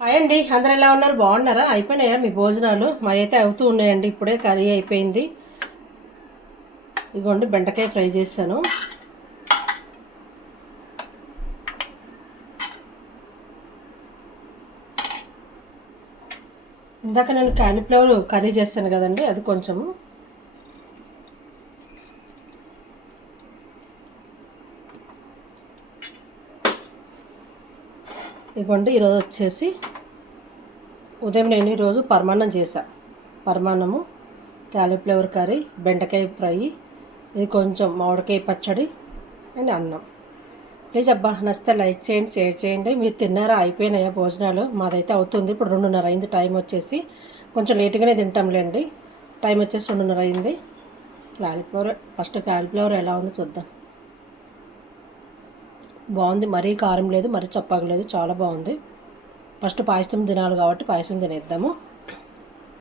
Hi అండి, అందరు ఎలా ఉన్నారు? బాగున్నారా? అయిపోయినాయా మీ భోజనాలు? మా అయితే అవుతూ ఉన్నాయండి. ఇప్పుడే కర్రీ అయిపోయింది. ఇదిగోండి బెండకాయ ఫ్రై చేశాను. ఇందాక నేను కాలీఫ్లవర్ కర్రీ చేస్తాను కదండి, అది కొంచెము ఇదిగోండి. ఈరోజు వచ్చేసి ఉదయం నేను ఈరోజు పరమాన్నం చేశాను. పరమాన్నము, కాలీఫ్లవర్ కర్రీ, బెండకాయ ఫ్రై, ఇది కొంచెం మామిడికాయ పచ్చడి అండ్ అన్నం. ప్లీజ్ అబ్బా నచ్చితే లైక్ చేయండి, షేర్ చేయండి. మీరు తిన్నారా? అయిపోయినాయా భోజనాలు? మాదైతే అవుతుంది. ఇప్పుడు 2:30 అయింది. టైం వచ్చేసి కొంచెం లేట్గానే తింటాంలేండి. టైం వచ్చేసి 2:30 అయింది. కాలీఫ్లవర్ ఎలా ఉందో చూద్దాం. బాగుంది. మరీ కారం లేదు, మరీ చప్పగా లేదు, చాలా బాగుంది. ఫస్ట్ పాయసం తినాలి కాబట్టి పాయసం తినేద్దాము.